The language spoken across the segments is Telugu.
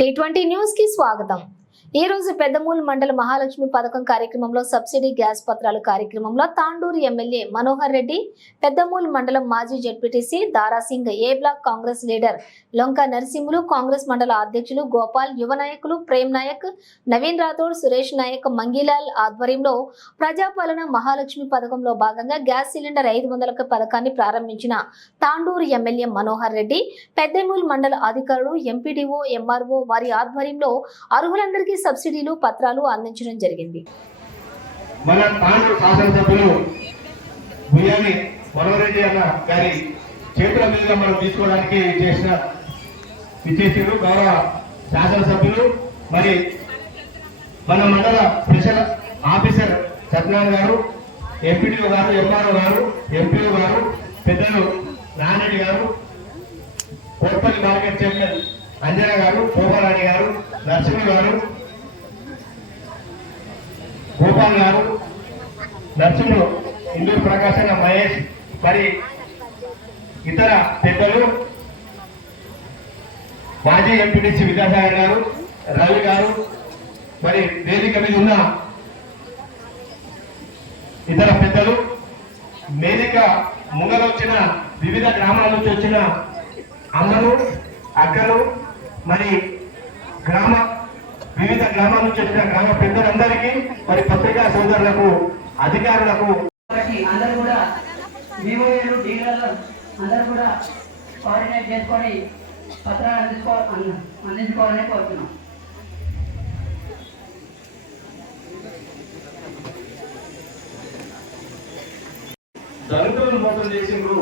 T20 న్యూస్ కి స్వాగతం। ఈ రోజు పెద్దమూల్ మండల మహాలక్ష్మి పథకం కార్యక్రమంలో సబ్సిడీ గ్యాస్ పత్రాలు కార్యక్రమంలో తాండూరు ఎమ్మెల్యే మనోహర్ రెడ్డి, పెద్దమూల్ మండలం మాజీ జెడ్పీటీసీ దారాసింగ్, ఏ బ్లాక్ కాంగ్రెస్ లీడర్ లొంక నరసింహులు, కాంగ్రెస్ మండల అధ్యక్షులు గోపాల్, యువ నాయకులు ప్రేమ్ నాయక్, నవీన్ రాథోడ్, సురేష్ నాయక్, మంగిలాల్ ఆధ్వర్యంలో ప్రజాపాలన మహాలక్ష్మి పథకంలో భాగంగా గ్యాస్ సిలిండర్ 500క పథకాన్ని ప్రారంభించిన తాండూరు ఎమ్మెల్యే మనోహర్ రెడ్డి, పెద్దమూల్ మండల అధికారులు, ఎంపీడీఓ, ఎంఆర్ఓ వారి ఆధ్వర్యంలో అర్హులందరికీ సబ్సిడీలు పత్రాలు అందించడం జరిగింది। మన తాండూరు శాసనసభ్యులు భుయాని మనోహర్ అన్న గారి చేతుల మీదుగా మనం తీసుకోవడానికి ఇచ్చేసారు గౌరవ శాసనసభ్యులు, మరి మన మండల స్పెషల్ ఆఫీసర్ సత్యనారాయణ గారు, ఎంపీడీఓ గారు, ఎంఆర్ఓ గారు, ఎంపీఓ గారు, పెద్దలు నారెడ్డి గారు, కోట్పల్లి మార్కెట్ చైర్మన్ అంజన గారు, శోభారాణి గారు, నరసింహ గారు, గోపాల్ గారు, నరసింహులు, ఇందూరు ప్రకాశన్న, మహేష్, మరి ఇతర పెద్దలు, మాజీ ఎంపీటీసీ విద్యాసాగర్ గారు, రవి గారు, మరి వేదిక మీద ఉన్న ఇతర పెద్దలు, వేదిక ముంగలు వచ్చిన వివిధ గ్రామాల నుంచి వచ్చిన అమ్మలు, అక్కలు, మరి వివిధ గ్రామాల నుంచి వచ్చిన గ్రామ పెద్దలందరికీ, మరి పత్రికా సోదరులకు, అధికారులకు అందరూ కూడా వివోలు డీలర్లు అందరూ కూడా కోఆర్డినేట్ చేసుకొని పత్రాలు అందించుకోవాలని కోరుతున్నాం। దళితులను మోసం చేసిండ్రు,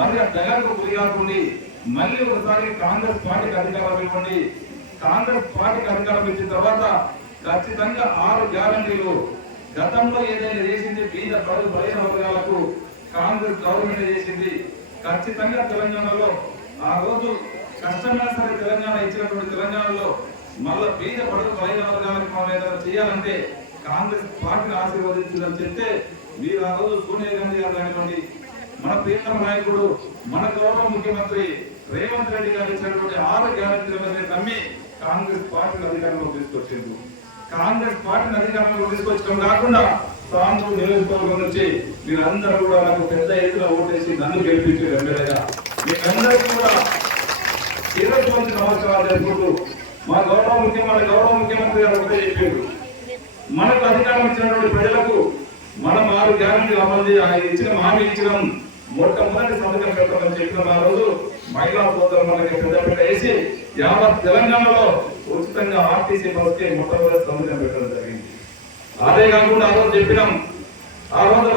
మరి ఆ దళాలకు గురి కాకుండా మళ్ళీ ఒకసారి కాంగ్రెస్ పార్టీకి అధికారం ఇవ్వండి। కాంగ్రెస్ పార్టీకి అధికారం ఇచ్చిన తర్వాత ఖచ్చితంగా 6 గ్యారంటీలు గతంలో ఏదైనా చేసింది బీద ప్రజలు బలహీన వర్గాలకు కాంగ్రెస్ గవర్నమెంట్ చేసింది। ఖచ్చితంగా తెలంగాణలో ఆ రోజు కష్టమైన సరే తెలంగాణ ఇచ్చినటువంటి తెలంగాణలో మళ్ళా బీద ప్రజలు బలహీన వర్గాలకు మనం ఏదైనా చేయాలంటే కాంగ్రెస్ పార్టీని ఆశీర్వదించిందని చెప్తే మీరు ఆ రోజు సోనియా గాంధీ గారు కానివ్వండి, మన ప్రియతమ నాయకుడు, మన గౌరవ ముఖ్యమంత్రి రేవంత్ రెడ్డి గారు ఇచ్చినటువంటి 6 గ్యారంటీల నమ్మి కాంగ్రెస్ పార్టీని అధికారంలో తీసుకొచ్చింది। కాంగ్రెస్ పార్టీని అధికారంలో తీసుకొచ్చడం కాకుండా తాండూరు నియోజకవర్గం నుంచి మీరందరూ కూడా నాకు పెద్ద ఎత్తున ఓటేసి నన్ను గెలిపించారు ఎమ్మెల్యేగా। మీరందరికీ కూడా 20 సంవత్సరాలు జరుపుకుంటూ మా గౌరవ ముఖ్యమంత్రి గారు ఒకటే చెప్పారు, మనకు అధికారం ఇచ్చినటువంటి ప్రజలకు మనం 6 గ్యారంటీలు అమలు ఆయన ఇచ్చిన హామీ ఇచ్చినాం, మొట్టమొదటి సంతకం పెట్టామని చెప్పిన ఆ రోజు మహిళా సోదరులు మనకి పెద్దపీట వేసి యావత్ తెలంగాణలో ఉచితంగా ఆర్టీసీ బస్కి మొట్టమొదటి సంతకం పెట్టడం జరిగింది। అదే కాకుండా ఆ రోజు చెప్పినాం, ఆ రోజు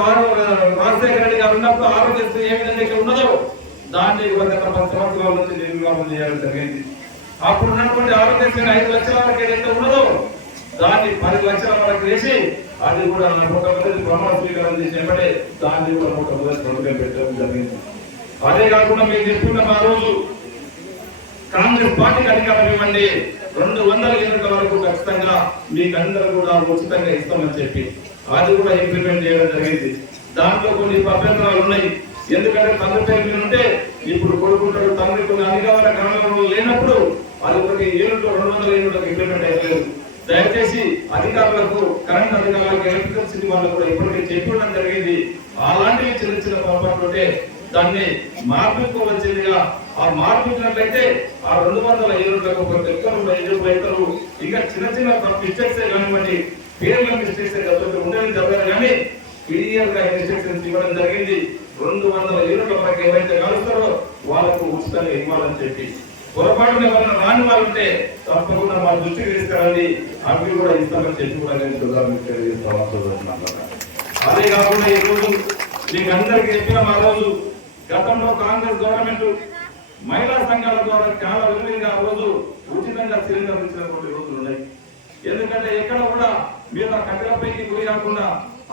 రాజశేఖర రెడ్డి గారు ఉన్నప్పుడు ఆరోగ్యశ్రీ ఏ విధంగా ఇక్కడ ఉన్నదో దాన్ని గత 10 సంవత్సరాల నుంచి నిర్మాణం చేయడం జరిగింది। అప్పుడు ఉన్నటువంటి ఆరోగ్యశ్రీ 5 లక్షల వరకు ఏదైతే ఉన్నదో దాన్ని 10 లక్షల వరకు వేసి అది కూడా మొట్టమొదటి ప్రమాణ స్వీకారం చేసినప్పుడే దాన్ని కూడా మొట్టమొదటి సంతకం పెట్టడం జరిగింది। అదే కాకుండా మేము చెప్తున్నాం, ఆ రోజు కాంగ్రెస్ పార్టీకి అధికారం ఇవ్వండి, 200 యూనిట్ల వరకు ఖచ్చితంగా మీకందరూ కూడా ఉచితంగా ఇస్తామని చెప్పి అది కూడా ఇంప్లిమెంట్ చేయడం జరిగింది। దాంట్లో కొన్ని అభ్యంతరాలు ఉన్నాయి, ఎందుకంటే తండ్రి పేరు ఉంటే ఇప్పుడు కొడుకుంటాడు, తండ్రి కొన్ని అధికార గ్రామంలో లేనప్పుడు అది ఒకటి యూనిట్లు 200 యూనిట్లకు ఇంప్లిమెంట్ అయ్యలేదు। దయచేసి అధికారులకు, కరెంట్ అధికారులకు, ఎలక్ట్రికల్ సిటీ వాళ్ళకు కూడా ఇప్పటికే చెప్పడం జరిగింది, అలాంటివి చిన్న పొరపాట్లుంటే దాన్ని మార్పుకోవచ్చిందిగా, ఆ మార్పుచ్చినట్లయితే ఆ 200 యూనిట్లకు ఒక రైతులు ఇంకా చిన్న మిస్టేక్స్ కానివ్వండి, పేర్ల మిస్టేక్స్ ఉండేది జరగదు, కానీ క్లియర్ గా ఇన్స్ట్రక్షన్స్ ఇవ్వడం జరిగింది। 200 యూనిట్ల వరకు ఏవైతే కలుస్తారో వాళ్ళకు ఉచితంగా ఇవ్వాలని చెప్పి, పొరపాటున ఎవరైనా రాని వాళ్ళంటే తప్పకుండా మా దృష్టికి తీసుకురండి, అవి కూడా ఇస్తామని చెప్పి కూడా నేను తెలియజేస్తాను। అదే కాకుండా ఈ రోజు మీకు అందరికీ చెప్పిన ఆ రోజు గతంలో కాంగ్రెస్ గవర్నమెంట్ మహిళా సంఘాల ద్వారా చాలా విలువగా ఆ రోజు ఉచితంగా సిలిండర్ ఇచ్చినటువంటి రోజులు ఉన్నాయి। ఎందుకంటే ఎక్కడ కూడా మీరు ఆ కట్టెలపైకి గురి కాకుండా,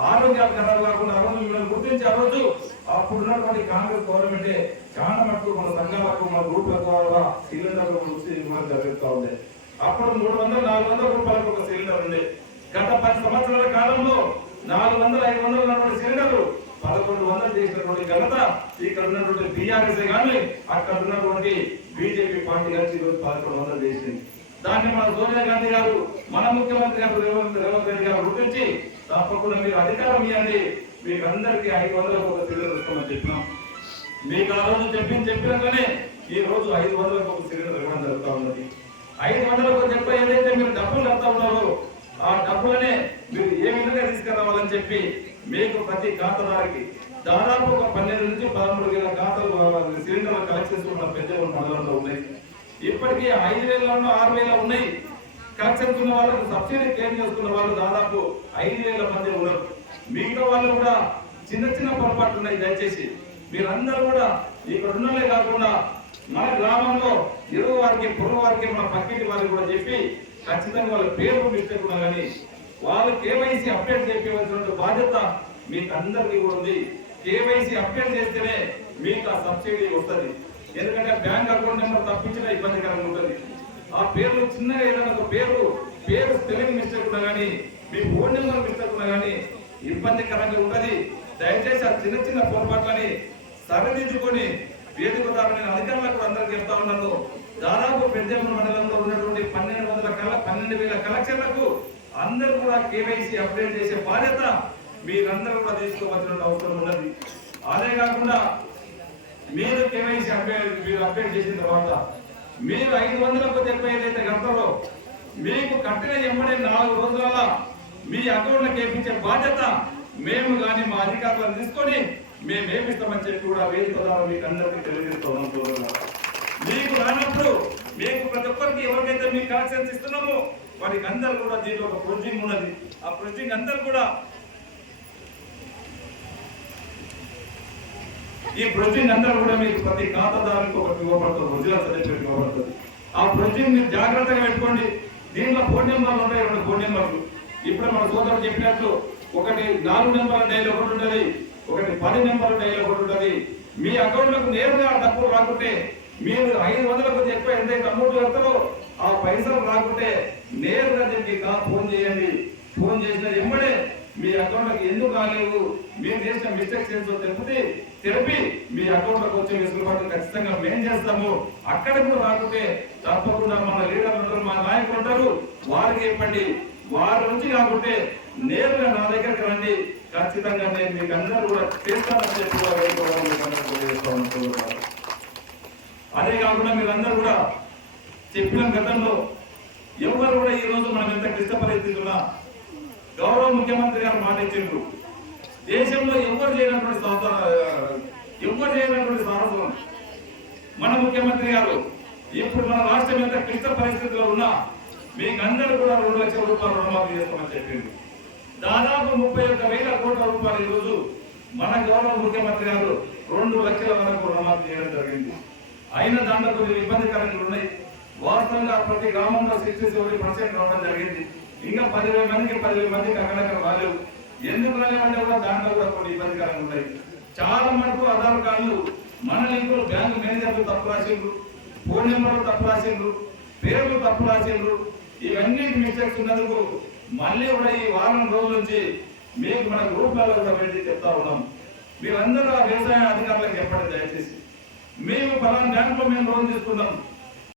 ఆరోగ్యాలు ఖరాబు కాకుండా ఆ రోజు మిమ్మల్ని గుర్తించి ఆ రోజు అప్పుడున్నటువంటి కాంగ్రెస్ గవర్నమెంటే చాలా మటుకు మన సంఘాలకు, మన గ్రూపులకు సిలిండర్లు ఇవ్వడం జరుగుతూ ఉంది। అప్పుడు 300-400 రూపాయలకు ఒక సిలిండర్ ఉండే, గత 10 సంవత్సరాల కాలంలో 400-500 ఉన్నటువంటి సిలిండర్లు 1100 చేసినటువంటి ఘనత ఇక్కడ ఉన్నటువంటి బీఆర్ఎస్ కానీ అక్కడ ఉన్నటువంటి బీజేపీ పార్టీ కలిసి 1100 చేసింది। దాన్ని మన సోనియా గాంధీ గారు, మన ముఖ్యమంత్రి గారు రేవంత్ రెడ్డి గారు గుర్తించి తప్పకుండా మీరు అధికారం ఇవ్వండి, మీకు అందరికీ 500లకు ఒక సిలిండర్ ఇస్తామని చెప్పినాం. మీకు ఆ రోజు చెప్పినాకనే ఈ రోజు 500లకు ఒక సిలిండర్ ఇవ్వడం జరుగుతూ ఉన్నది. 500లకు చెప్పే ఏదైతే మీరు డబ్బులు కడతా ఉన్నారో ఆ డబ్బులనే మీరు ఏ విధంగా తీసుకురావాలని చెప్పి మీకు ప్రతి ఖాతాదారికి దాదాపు ఒక 12 నుంచి 13 వేల ఖాతాలు సిలిండర్ల కలెక్షన్స్ ఉన్న పెద్ద మండలంలో ఉన్నాయి. ఇప్పటికీ 5,000 6,000 ఉన్నాయి. కలెక్షన్స్ ఉన్న వాళ్ళకు సబ్సిడీ క్లెయిమ్ చేసుకున్న వాళ్ళు దాదాపు 5,000 మంది ఉన్నారు. మిగతా వాళ్ళు కూడా చిన్న పొరపాట్లు ఉన్నాయి. దయచేసి మీరందరూ కూడా ఇక్కడ ఉన్నలే కాకుండా మన గ్రామంలో ఇరుగు వారికి పొరుగు వారికి మన పక్కింటి వారికి కూడా చెప్పి ఖచ్చితంగా వాళ్ళ పేరు మిస్టేక్ ఉన్నా కానీ వాళ్ళు కేవైసీ అప్డేట్ చేయవలసిన బాధ్యత మీకు అందరికీ కూడా ఉంది. కేవైసీ అప్డేట్ చేస్తేనే మీకు ఆ సబ్సిడీ వస్తుంది. ఎందుకంటే బ్యాంక్ అకౌంట్ నెంబర్ తప్పించిన ఇబ్బందికరంగా ఉంటుంది. ఆ పేర్లు చిన్నగా ఏదైనా ఒక పేరు స్పెల్లింగ్ మిస్టేక్ ఉన్నా కానీ మీ ఫోన్ నెంబర్ మిస్టేక్ ఉన్నా కానీ ఇబ్బందికరంగా ఉంటుంది. దయచేసి ఆ చిన్న పొరపాట్లని సరిదిద్దుకొని వేదిక ద్వారా నేను అధికారులకు అందరికీ చెప్తా ఉన్నాను. దాదాపు పెద్దెమ్మ మండలంలో ఉన్నటువంటి 12,000 కలెక్షన్లకు అందరూ కూడా కేవైసీ అప్డేట్ చేసే బాధ్యత మీరందరూ కూడా తీసుకోవాల్సిన అవసరం ఉన్నది. అదే కాకుండా మీరు కేవైసీ అప్డేట్ చేసిన తర్వాత మీరు 500లకు ఎక్కువ ఏదైతే కడతారో మీకు కట్టిన ఎమ్మడే 4 రోజుల మీ అకౌంట్లకు వేయించే బాధ్యత మేము కానీ మా అధికారులను తీసుకొని మేము ఏమిస్తామని చెప్పి కూడా వేదిక ద్వారా మీకు అందరికీ తెలియజేస్తూ ఉన్నాం. మీకు రానప్పుడు మీకు ప్రతి ఒక్కరికి ఎవరికైతే మీకు కలెక్షన్స్ ఇస్తున్నామో వారికి అందరూ కూడా దీంట్లో ఒక ప్రొసీజింగ్ ఉన్నది. ఆ ప్రొసీజింగ్ అందరూ కూడా ఈ ప్రొసీజింగ్ అందరూ కూడా మీకు ప్రతి ఖాతాదారునికి ఒకటి ఇవ్వబడుతుంది. ఒరిజినల్ సర్టిఫికేట్ ఇవ్వబడుతుంది. ఆ ప్రొసీజింగ్ మీరు జాగ్రత్తగా పెట్టుకోండి. దీంట్లో ఫోన్ నెంబర్లు ఉంటాయి. 2 ఫోన్ నెంబర్లు ఇప్పుడు మన సోదరుడు చెప్పినట్లు ఒకటి 4 నెంబర్ల డైల్ ఒకటి ఉంటుంది, ఒకటి 10 నెంబర్ల డైల్ ఒకటి ఉంటుంది. మీ అకౌంట్లకు నేరుగా డబ్బులు రాకుంటే మీరు 500లకు ఎక్కువ ఎంతైతే అమౌంట్ కడతారో ఆ పైసలు రాకుంటే నేరుగా దీనికి ఫోన్ చేయండి. ఫోన్ చేసిన ఎమ్మడే మీ అకౌంట్లకు ఎందుకు రాలేవు, మీరు చేసిన మిస్టేక్స్ ఏంటో తెలిపి మీ అకౌంట్లకు వచ్చే వెసులుబాటు ఖచ్చితంగా మేము చేస్తాము. అక్కడ కూడా రాకుంటే తప్పకుండా మన లీడర్లు ఉంటారు, మా నాయకులు ఉంటారు, వారికి చెప్పండి. వారి నుంచి కాకుంటే నేరుగా నా దగ్గరికి రండి. ఖచ్చితంగా నేను మీకు అందరూ కూడా చేస్తానని చెప్పి అదే కాకుండా మీరందరూ కూడా చెప్పిన గతంలో ఎవరు కూడా ఈ రోజు మనం ఎంత క్లిష్ట పరిస్థితున్నా గౌరవ ముఖ్యమంత్రి గారు మాట ఇచ్చిండ్రు. దేశంలో ఎవరు చేయనటువంటి సాహసం మన ముఖ్యమంత్రి గారు. ఇప్పుడు మన రాష్ట్రం ఎంత క్లిష్ట పరిస్థితుల్లో ఉన్నా మీకు అందరూ కూడా 2 లక్షల రూపాయలు రుణమాఫీ చేస్తామని చెప్పింది. దాదాపు 31,000 కోట్ల రూపాయలు ఈ రోజు మన గౌరవ ముఖ్యమంత్రి గారు 2 లక్షల వరకు రుణమాఫీ చేయడం జరిగింది. అయిన దాంట్లో కొన్ని ఇబ్బందికరంగా ఉన్నాయి. వాస్తవంగా ప్రతి గ్రామంలో 67% రావడం జరిగింది. ఇంకా 10,000 మందికి అక్కడక్కడ రాలేవు. ఎందుకు రాలేవంటే కూడా దాంట్లో కూడా కొన్ని ఇబ్బందికరంగా ఉన్నాయి. చాలా మటుకు ఆధార్ కార్డులు మన లింకులు బ్యాంకు మేనేజర్లు తప్పు రాసిండ్రు, ఫోన్ నెంబర్లు తప్పు రాసిండ్రు, పేర్లు తప్పు రాసిండ్రు. ఇవన్నీ మిస్టేక్స్ ఉన్నందుకు మళ్ళీ కూడా ఈ వారం రోజుల నుంచి మీకు మన గ్రూప్లలో కూడా వెళ్ళి చెప్తా ఉన్నాం. మీరందరూ ఆ వ్యవసాయ అధికారులకు చెప్పండి. దయచేసి మేము ఫలానా బ్యాంకులో మేము లోన్ తీసుకున్నాం,